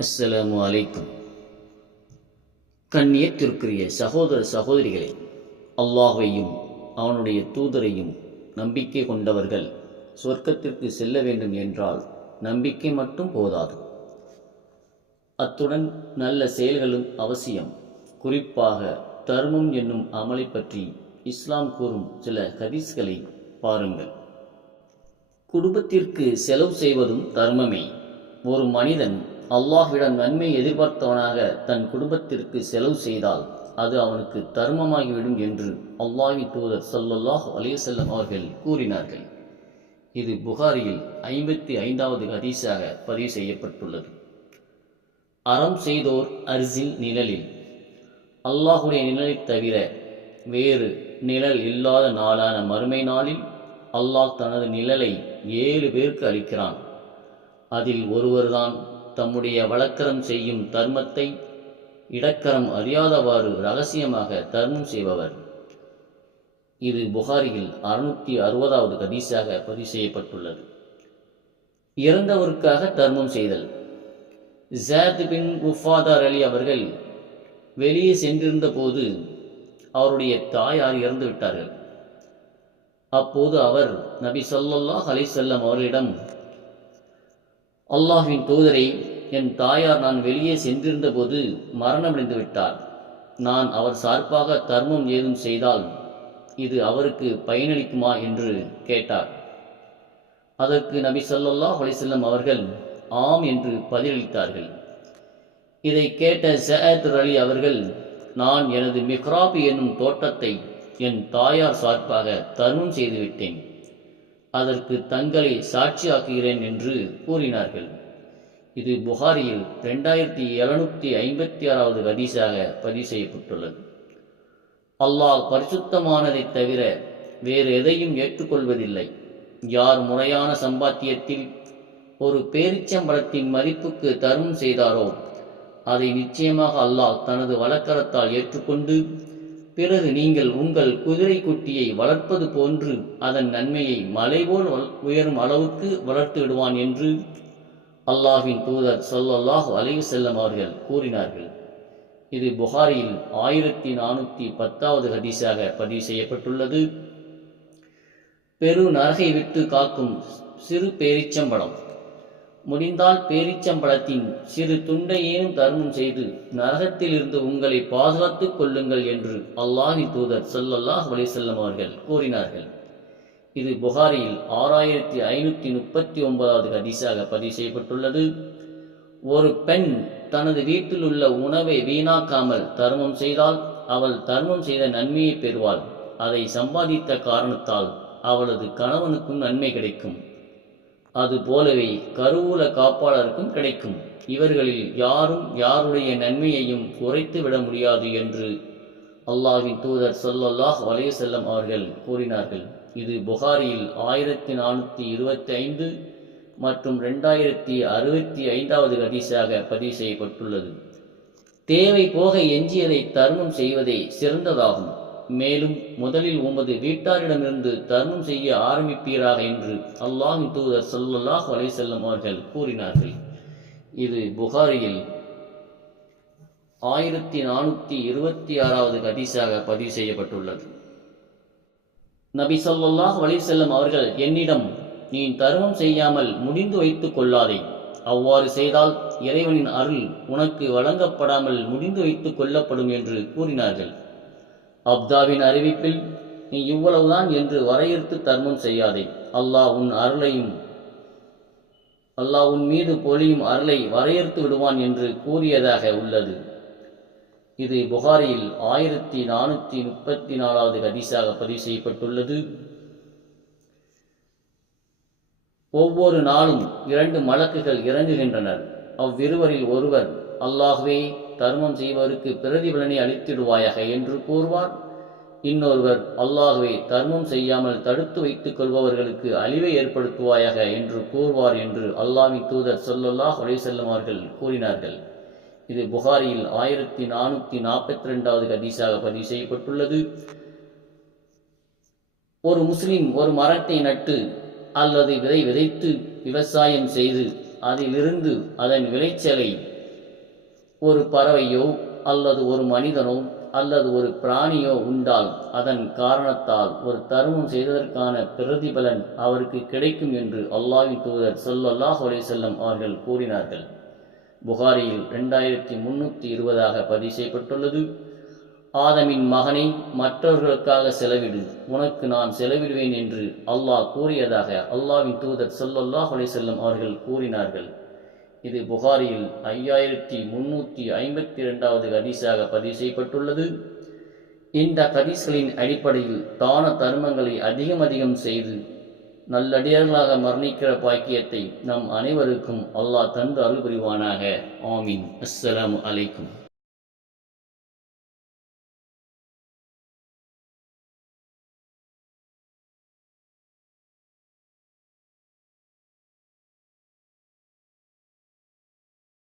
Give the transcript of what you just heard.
அஸ்ஸலாமு அலைக்கும். கண்ணியத்திற்குரிய சகோதர சகோதரிகளே, அல்லாஹையும் அவனுடைய தூதரையும் நம்பிக்கை கொண்டவர்கள் சொர்க்கத்திற்கு செல்ல வேண்டும் என்றால் நம்பிக்கை மட்டும் போதாது, அத்துடன் நல்ல செயல்களும் அவசியம். குறிப்பாக தர்மம் என்னும் அமலை பற்றி இஸ்லாம் கூறும் சில ஹதீஸ்களை பாருங்கள். குடும்பத்திற்கு செலவு செய்வதும் தர்மமே. ஒரு மனிதன் அல்லாஹ்விடம் நன்மை எதிர்பார்த்தவனாக தன் குடும்பத்திற்கு செலவு செய்தால் அது அவனுக்கு தர்மமாகிவிடும் என்று அல்லாஹ்வின் தூதர் ஸல்லல்லாஹு அலைஹி வஸல்லம் அவர்கள் கூறினார்கள். இது புகாரியில் 55வது ஹதீஸாக பதிவு செய்யப்பட்டுள்ளது. அறம் செய்தோர் அர்ஸின் நிழலில். அல்லாஹுடைய நிழலை தவிர வேறு நிழல் இல்லாத நாளான மறுமை நாளில் அல்லாஹ் தனது நிழலை 7 பேருக்கு அளிக்கிறான். அதில் ஒருவர்தான் தம்முடைய வழக்கரம் செய்யும் தர்மத்தை இடக்கரம் அறியாதவாறு இரகசியமாக தர்மம் செய்பவர். இது புகாரியில் 660வது ஹதீஸாக பதிவு செய்யப்பட்டுள்ளது. இறந்தவருக்காக தர்மம் செய்தல். ஸாத் பின் உஃபாதார் அலி அவர்கள் வெளியே சென்றிருந்த போது அவருடைய தாயார் இறந்து விட்டார்கள். அப்போது அவர் நபி ஸல்லல்லாஹு அலைஹி வஸல்லம் அவர்களிடம், அல்லாஹ்வின் தூதரை, என் தாயார் நான் வெளியே சென்றிருந்த போது மரணமடைந்து விட்டார். நான் அவர் சார்பாக தர்மம் ஏதும் செய்தால் இது அவருக்கு பயனளிக்குமா என்று கேட்டார். அதற்கு நபி ஸல்லல்லாஹு அலைஹி வஸல்லம் அவர்கள் ஆம் என்று பதிலளித்தார்கள். இதை கேட்ட ஸஅத் அலி அவர்கள், நான் எனது மிஹ்ராப் என்னும் தோட்டத்தை என் தாயார் சார்பாக தர்மம் செய்துவிட்டேன், அதற்கு தங்களை சாட்சியாக்குகிறேன் என்று கூறினார்கள். இது புகாரியில் 2756வது ஹதீஸாக பதிவு செய்யப்பட்டுள்ளது. அல்லாஹ் பரிசுத்தமானதை தவிர வேறு எதையும் ஏற்றுக்கொள்வதில்லை. யார் முறையான சம்பாத்தியத்தில் ஒரு பேரிச்சம்பழத்தின் மதிப்புக்கு தர்மம் செய்தாரோ அதை நிச்சயமாக அல்லாஹ் தனது வழக்கரத்தால் ஏற்றுக்கொண்டு பிறகு நீங்கள் உங்கள் குதிரை குட்டியை வளர்ப்பது போன்று அதன் நன்மையை மலை போல் உயரும் அளவுக்கு வளர்த்து விடுவான் என்று அல்லாஹ்வின் தூதர் ஸல்லல்லாஹு அலைஹி வஸல்லம் அவர்கள் கூறினார்கள். இது புகாரியில் 1410வது ஹதீஸாக பதிவு செய்யப்பட்டுள்ளது. பெரு நரகை விட்டு காக்கும் சிறு பேரிச்சம்பழம். முடிந்தால் பேரிச்சம்பழத்தின் சிறு துண்டையேனும் தர்மம் செய்து நரகத்தில் இருந்து உங்களை பாதுகாத்துக் கொள்ளுங்கள் என்று அல்லாஹ்வின் தூதர் ஸல்லல்லாஹு அலைஹி வஸல்லம் அவர்கள் கூறினார்கள். இது புகாரியில் 6539வது ஹதீஸாக பதிவு செய்யப்பட்டுள்ளது. ஒரு பெண் தனது வீட்டில் உள்ள உணவை வீணாக்காமல் தர்மம் செய்தால் அவள் தர்மம் செய்த நன்மையை பெறுவாள். அதை சம்பாதித்த காரணத்தால் அவளது கணவனுக்கும் நன்மை கிடைக்கும். அதுபோலவே கருவூல காப்பாளருக்கும் கிடைக்கும். இவர்களில் யாரும் யாருடைய நன்மையையும் குறைத்து விட முடியாது என்று அல்லாஹ்வின் தூதர் ஸல்லல்லாஹு அலைஹி வஸல்லம் அவர்கள் கூறினார்கள். இது புகாரியில் 1425 மற்றும் 2065வது ஹதீஸாக பதிவு செய்யப்பட்டுள்ளது. தேவை போக எஞ்சியதை தர்மம் செய்வதே சிறந்ததாகும். மேலும் முதலில் உமது வீட்டாரிடமிருந்து தர்மம் செய்ய ஆரம்பிப்பீராக என்று அல்லாஹ்வின் தூதர் ஸல்லல்லாஹு அலைஹி வஸல்லம் அவர்கள் கூறினார்கள். இது புகாரியில் 1426வது ஹதீஸாக பதிவு செய்யப்பட்டுள்ளது. நபி ஸல்லல்லாஹு அலைஹி வஸல்லம் அவர்கள் என்னிடம், நீ தர்மம் செய்யாமல் முடிந்து வைத்துக் கொள்ளாதே, அவ்வாறு செய்தால் இறைவனின் அருள் உனக்கு வழங்கப்படாமல் முடிந்து வைத்துக் கொள்ளப்படும் என்று கூறினார்கள். அப்தாவின் அறிவிப்பில், நீ இவ்வளவுதான் என்று வரையறுத்து தர்மம் செய்யாதே, அல்லாஹ் உன் மீது பொழியும் அருளை வரையறுத்து விடுவான் என்று கூறியதாக உள்ளது. இது புகாரியில் 1434வது ஹதீஸாக பதிவு செய்யப்பட்டுள்ளது. ஒவ்வொரு நாளும் 2 மலக்குகள் இறங்குகின்றனர். அவ்விருவரில் ஒருவர், அல்லாஹ்வே, தர்மம் செய்வதற்கு பிரதிபலனை அளித்திடுவாயாக என்று கூறுவார். இன்னொருவர், அல்லாஹ்வே, தர்மம் செய்யாமல் தடுத்து வைத்துக் கொள்பவர்களுக்கு அழிவை ஏற்படுத்துவாயாக என்று கூறுவார் என்று அல்லாஹ்வின் தூதர் ஸல்லல்லாஹு அலைஹி வஸல்லம் அவர்கள் கூறினார்கள். இது புகாரியில் 1442வது ஹதீஸாக பதிவு செய்யப்பட்டுள்ளது. ஒரு முஸ்லிம் ஒரு மரத்தை நட்டு அல்லது விதைத்து விவசாயம் செய்து அதிலிருந்து அதன் விளைச்சலை ஒரு பறவையோ அல்லது ஒரு மனிதனோ அல்லது ஒரு பிராணியோ உண்டால் அதன் காரணத்தால் ஒரு தர்மம் செய்ததற்கான பிரதிபலன் அவருக்கு கிடைக்கும் என்று அல்லாஹ்வின் தூதர் ஸல்லல்லாஹு அலைஹி வஸல்லம் அவர்கள் கூறினார்கள். புகாரியில் 2320 பதிவு செய்யப்பட்டுள்ளது. ஆதமின் மகனை மற்றவர்களுக்காக செலவிடு, உனக்கு நான் செலவிடுவேன் என்று அல்லாஹ் கூறியதாக அல்லாஹ்வின் தூதர் ஸல்லல்லாஹு அலைஹி வஸல்லம் அவர்கள் கூறினார்கள். இது புகாரியில் 5352 ஹதீஸாக பதிவு செய்யப்பட்டுள்ளது. இந்த ஹதீஸ்களின் அடிப்படையில் தான தர்மங்களை அதிகம் செய்து நல்லடியார்களாக மரணிக்கிற பாக்கியத்தை நம் அனைவருக்கும் அல்லாஹ் தந்து அருள் புரிவானாக. ஆமீன். அஸ்ஸலாமு அலைக்கும்.